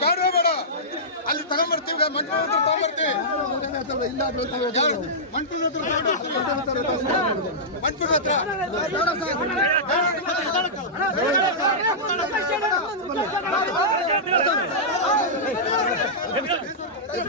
ಬೇಡವೇ ಬೇಡ ಅಲ್ಲಿ ತಗೊಂಡ್ಬರ್ತೀವಿ ಈಗ ಮಂಟಪ ಹತ್ರ ತಗೊಂಡ್ಬರ್ತೀವಿ? ಮಂಟಪದ ಹತ್ರ. ಮಂಟಪದ ಹತ್ರ ಬೇಡ. ಬೇಡ, ಬೇಡ.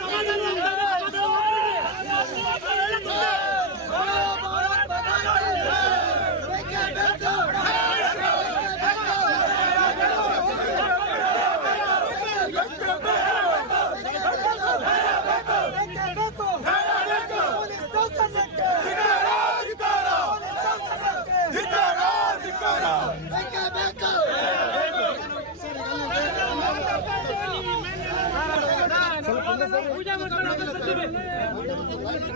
¡Vamos!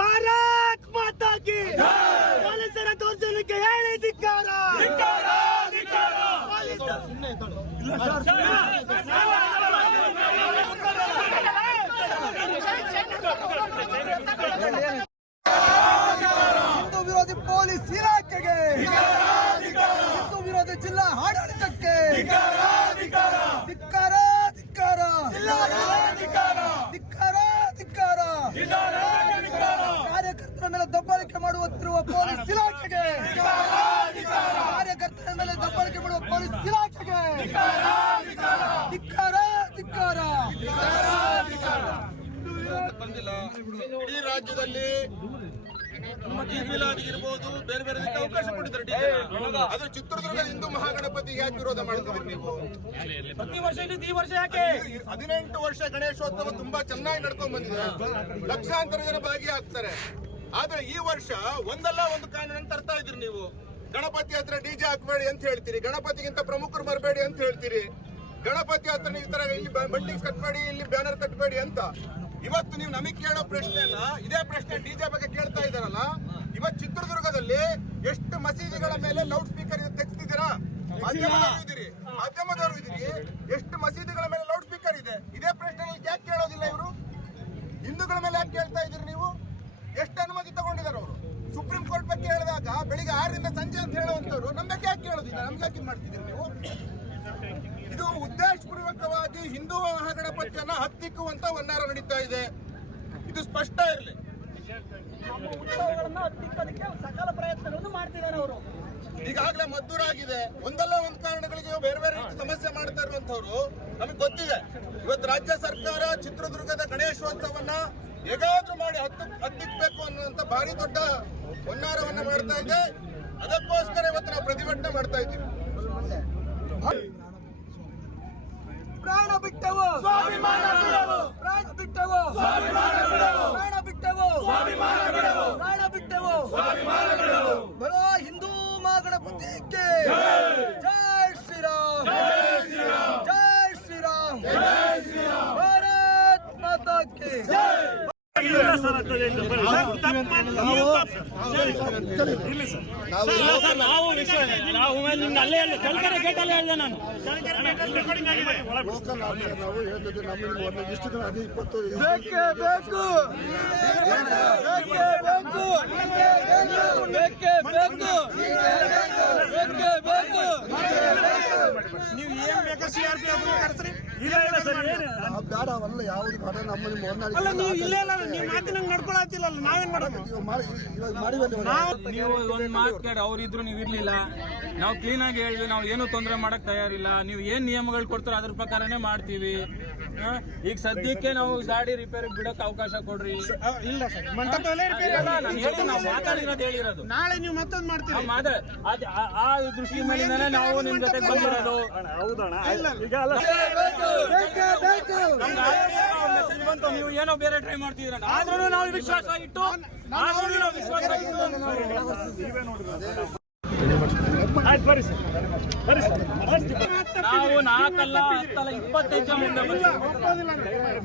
ಭಾರತ್ ಮಾತಾ ಕಿ ಪೊಲೀಸರ ದೌರ್ಜನ್ಯಕ್ಕೆ ಹೇಳಿ ಧಿಕ್ಕಾರ ಹಿಂದೂ ವಿರೋಧಿ ಪೊಲೀಸ್ ಇಲಾಖೆಗೆ ಹಿಂದೂ ವಿರೋಧಿ ಜಿಲ್ಲಾ ಆಡಳಿತಕ್ಕೆ ಧಿಕ್ಕಾರ ಧಿಕ್ಕಾರ ಧಿಕ್ಕಾರ ಧಿಕ್ಕಾರ ಕಾರ್ಯಕರ್ತರ ಮೇಲೆ ದಬ್ಬಾಳಿಕೆ ಮಾಡುತ್ತಿರುವ ಪೊಲೀಸ್ ಇಲಾಖೆಗೆ ಕಾರ್ಯಕರ್ತರ ಮೇಲೆ ದಬ್ಬಾಳಿಕೆ ಮಾಡುವ ಪೊಲೀಸ್ ಇಲಾಖೆಗೆ ಧಿಕ್ಕಾರ ಧಿಕ್ಕಾರ ಇಡೀ ರಾಜ್ಯದಲ್ಲಿ ಇರ್ಬೋದು ಬೇರೆ ಬೇರೆ ಅವಕಾಶ ಕೊಟ್ಟಿದ್ದಾರೆ ಚಿತ್ರದುರ್ಗ ಅದು ಚಿತ್ರದುರ್ಗದ ಹಿಂದೂ ಮಹಾಗಣಪತಿ ಯಾಕೆ ವಿರೋಧ ಮಾಡ್ತಿದ್ದೀರಿ ನೀವು? ಪ್ರತಿ ವರ್ಷ ಇಲ್ಲಿ ಈ ವರ್ಷ ಯಾಕೆ? ಹದಿನೆಂಟು ವರ್ಷ ಗಣೇಶೋತ್ಸವ ತುಂಬಾ ಚೆನ್ನಾಗಿ ನಡ್ಕೊಂಡ್ ಬಂದಿದೆ. ಲಕ್ಷಾಂತರ ಜನ ಭಾಗಿಯಾಗ್ತಾರೆ. ಆದ್ರೆ ಈ ವರ್ಷ ಒಂದಲ್ಲ ಒಂದು ಕಾರಣ ತರ್ತಾ ಇದ್ರಿ ನೀವು. ಗಣಪತಿ ಹತ್ರ ಡಿಜೆ ಹಾಕ್ಬೇಡಿ ಅಂತ ಹೇಳ್ತೀರಿ. ಗಣಪತಿಗಿಂತ ಪ್ರಮುಖರು ಬರಬೇಡಿ ಅಂತ ಹೇಳ್ತೀರಿ. ಗಣಪತಿ ಹತ್ರ ಈ ತರ ಇಲ್ಲಿ ಬಂಡಿಂಗ್ ಮಾಡಿ, ಇಲ್ಲಿ ಬ್ಯಾನರ್ ಕಟ್ಬೇಡಿ ಅಂತ. ಇವತ್ತು ನೀವು ನಮಗೆ ಕೇಳೋ ಪ್ರಶ್ನೆನ, ಇದೇ ಪ್ರಶ್ನೆ ಡಿಜೆ ಬಗ್ಗೆ ಕೇಳ್ತಾ ಇದ್ದಾರಲ್ಲ ಇವತ್ತು ಚಿತ್ರದುರ್ಗದಲ್ಲಿ ಎಷ್ಟು ಮಸೀದಿಗಳ ಮೇಲೆ ಲೌಡ್ ಸ್ಪೀಕರ್ ತೆಗೆಸ್ತಿದ್ದೀರಾ? ಮಾಧ್ಯಮದವರು ಇದ್ದೀರಿ. ಮಾಧ್ಯಮದವರು ಇದ್ದೀರಿ. ಎಷ್ಟು ಮಸೀದಿಗಳ ಮೇಲೆ ಲೌಡ್ ಸ್ಪೀಕರ್ ಇದೆ? ಇದೇ ಪ್ರಶ್ನೆ ಯಾಕೆ ಕೇಳೋದಿಲ್ಲ ಇವರು? ಹಿಂದೂಗಳ ಮೇಲೆ ಯಾಕೆ ಕೇಳ್ತಾ ಇದೀರಿ ನೀವು? ಎಷ್ಟು ಅನುಮತಿ ತಗೊಂಡಿದ್ದಾರೆ ಅವರು? ಸುಪ್ರೀಂ ಕೋರ್ಟ್ ಬಗ್ಗೆ ಹೇಳಿದಾಗ ಬೆಳಿಗ್ಗೆ ಆರರಿಂದ ಸಂಜೆ ಅಂತ ಹೇಳುವಂತವ್ರು, ನಮ್ಗೆ ಯಾಕೆ ಕೇಳೋದಿಲ್ಲ? ನಮ್ಗೆ ಯಾಕೆ ಮಾಡ್ತಿದ್ದೀರಿ? ಉದ್ದೇಶಪೂರ್ವಕವಾಗಿ ಹಿಂದೂ ಮಹಾಗಣಪತಿಯನ್ನ ಹತ್ತಿಕ್ಕುವಂತ ಹೊನ್ನಾರ ನಡೀತಾ ಇದೆ. ಇದು ಸ್ಪಷ್ಟ ಇರಲಿ. ಹತ್ತಿಕ್ಕೋದಕ್ಕೆ ಸಕಲ ಪ್ರಯತ್ನಗಳನ್ನು ಮಾಡ್ತಿದ್ದಾರೆ ಅವರು. ಈಗಾಗಲೇ ಮದ್ದೂರಾಗಿದೆ. ಒಂದಲ್ಲ ಒಂದು ಕಾರಣಗಳಿಗೆ ಬೇರೆ ಬೇರೆ ರೀತಿ ಸಮಸ್ಯೆ ಮಾಡ್ತಾ ಇರುವಂತವ್ರು ನಮಗೆ ಗೊತ್ತಿದೆ. ಇವತ್ತು ರಾಜ್ಯ ಸರ್ಕಾರ ಚಿತ್ರದುರ್ಗದ ಗಣೇಶೋತ್ಸವನ್ನ ಹೇಗಾದ್ರೂ ಮಾಡಿ ಹತ್ತು ಹತ್ತಿಕ್ಬೇಕು ಅನ್ನುವಂತ ಭಾರಿ ದೊಡ್ಡ ಹೊನ್ನಾರವನ್ನ ಮಾಡ್ತಾ ಇದೆ. ಅದಕ್ಕೋಸ್ಕರ ಇವತ್ತು ನಾವು ಪ್ರತಿಭಟನೆ ಮಾಡ್ತಾ ಇದ್ದೀವಿ. ಪ್ರಾಣ ಬಿಟ್ಟವು ಪ್ರಾಣ ನಾವು ನಿಮ್ಗೆ ಅಲ್ಲೇ ಹೇಳಿದೆ ನಾನು ಲೋಕಲ್ ಆಫೀಸರ್ ನಾವು ಹೇಳ್ತಿದ್ವಿ ನಮಗೆ ಒಂದು ಇಷ್ಟು ದಿನ ಅದು ಇಪ್ಪತ್ತು ಬೇಕೇ. ಬೇಕು. ಬೇಕೇ ಬೇಕು ಬೇಕೇ ಬೇಕು ಬೇಕೇ ಬೇಕು ನೀವು ಏನ್ ಬೇಕಾ? ಸಿ ಆರ್ ಪಿ ಕರ್ಸ್ರಿ. ಇಲ್ಲ ಇಲ್ಲ ಸರ್ ಏನು ನಾವು ಬೇಡ ಅವಲ್ಲ ಯಾವ್ದು ಬೇಡ ನಮ್ಮಲ್ಲಿ ಅಲ್ಲ ನೀವು ಹೊನ್ನಾಳಿ ಇಲ್ಲೇ ಇಲ್ಲ ನೀವು ಮಾತಿನಂಗ್ ನಡ್ಕೊಳತ್ತಿಲ್ಲಲ್ಲ ನಾವೇನ್ ಮಾಡೋದು? ಇವಾಗ ಮಾಡಿವಲ್ಲಿ ಒಂದು ನೀವು ಒಂದ್ ಮಾತು ಕೇಳಿ ಅವ್ರಿದ್ರು ನೀವು ಇರ್ಲಿಲ್ಲ. ನಾವು ಕ್ಲೀನ್ ಆಗಿ ಹೇಳಿದ್ವಿ ನಾವು ಏನು ತೊಂದರೆ ಮಾಡಕ್ ತಯಾರಿಲ್ಲ. ನೀವು ಏನ್ ನಿಯಮಗಳು ಕೊಡ್ತಾರೋ ಅದ್ರ ಪ್ರಕಾರನೇ ಮಾಡ್ತೀವಿ? ಈಗ ಸದ್ಯಕ್ಕೆ ನಾವು ಗಾಡಿ ರಿಪೇರಿ ಬಿಡಕ್ ಅವಕಾಶ ಕೊಡ್ರಿ. ಇಲ್ಲ ಸರ್. ಮಂಟಪದಲ್ಲೇ ರಿಪೇರಿ ಅಲ್ಲ, ನಾನು ಹೇಳಿ ನಾವು ಮಾತಾಡಿರೋದು ಹೇಳಿರೋದು. ನಾಳೆ ನೀವು ಮತ್ತೊಂದು ಮಾಡ್ತೀರಿ. ನಾವು ಮಾತಾಡ ಅದ್- ಆ- ಆ ದೃಷ್ಟಿ ಮೇಲಿಂದಾನೆ ನಾವು ನಿಮ್ ಜೊತೆ ಬಂದಿರೋದು. ಹೌದಣ್ಣ ಈಗ ಅಲ್ಲ. ಬೇಕೇ ಬೇಕು ನಮ್ಗೆ ಮೆಸೇಜ್ ಬಂತು. ನೀವು ಏನೋ ಬೇರೆ ಟ್ರೈ ಆದ್ರೂ ನಾವು ವಿಶ್ವಾಸ ಇಟ್ಟು ಆದ್ರೂ ನಾವು ವಿಶ್ವಾಸ ಇಟ್ಟು. ನಾವು ನಾಲ್ಕಲ್ಲ ಹತ್ತಲ್ಲ ಇಪ್ಪತ್ತೈದು ಜನ ಮುಂದೆ ಬರ್ತೀವಿ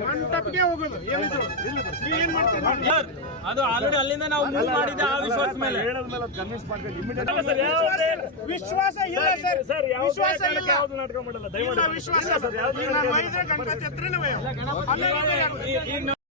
ಮಂಟಪಕ್ಕೆ ಹೋಗೋದು. ಏನಿದ್ರು. ಏನ್ ಅದು ಆಲ್ರೆಡಿ ಅಲ್ಲಿಂದ ನಾವು ಮೂವ್ ಮಾಡಿದ್ದೆ ಆ ವಿಶ್ವಾಸ ಮೇಲೆ. ವಿಶ್ವಾಸ ಇಲ್ಲ. Sir sir. ವಿಶ್ವಾಸ ಇಲ್ಲ. ಯಾವ್ದು ನಾಟಕ ಮಾಡಲ್ಲ ದಯವಿಟ್ಟು ವಿಶ್ವಾಸ ಸರ್ ಯಾವುದೇ ಗಣಪತಿ